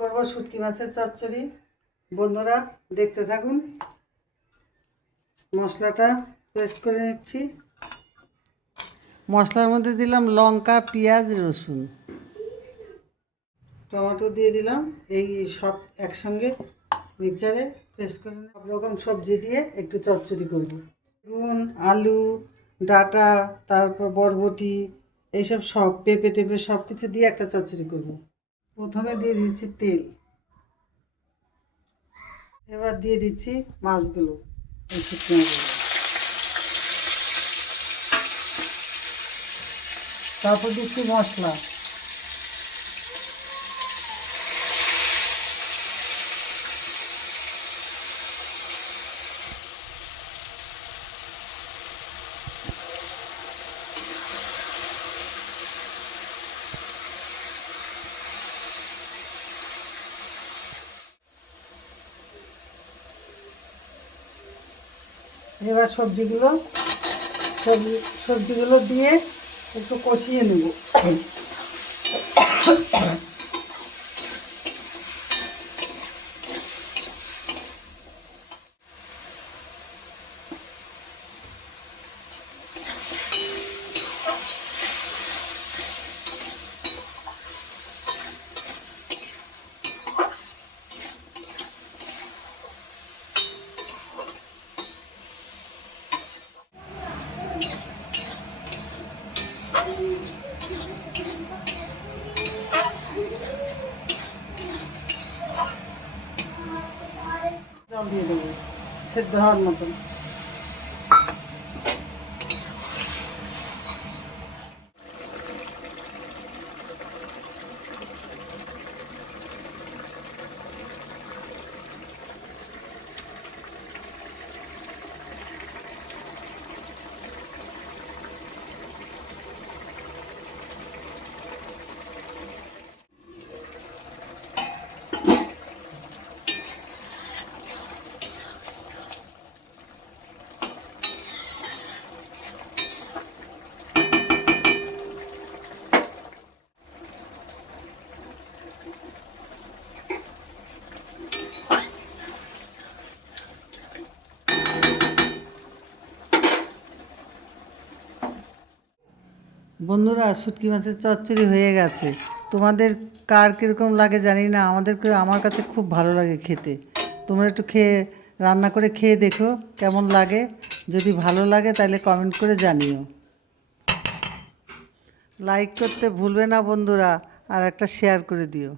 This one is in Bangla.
করব শুটকি মাছের চচ্চড়ি। বন্ধুরা দেখতে থাকুন। মশলাটা পেস্ট করে নিচ্ছি। মশলার মধ্যে দিলাম লঙ্কা, পেঁয়াজ, রসুন, টমেটো দিয়ে দিলাম। এই সব একসঙ্গে মিক্সচারে পেস্ট করে সব রকম সবজি দিয়ে একটু চচ্চড়ি করব। বেগুন, আলু, ডাঁটা, তারপর বরবটি, এইসব সব পেঁপে টেপে সব কিছু দিয়ে একটা চচ্চড়ি করব। প্রথমে দিয়ে দিচ্ছি তেল, এবার দিয়ে দিচ্ছি মাছগুলো, এই শুকনো মাছগুলো। তারপর দিচ্ছি মশলা, এবার সবজিগুলো দিয়ে একটু কষিয়ে নেব। জল দিয়ে দেবো সেদ্ধ হওয়ার মতন। বন্ধুরা শুটকি মাছের চচ্চড়ি হয়ে গেছে। তোমাদের কার কীরকম লাগে জানি না, আমার কাছে খুব ভালো লাগে খেতে। তোমরা একটু রান্না করে খেয়ে দেখো কেমন লাগে। যদি ভালো লাগে তাহলে কমেন্ট করে জানিও। লাইক করতে ভুলবে না বন্ধুরা, আর একটা শেয়ার করে দিও।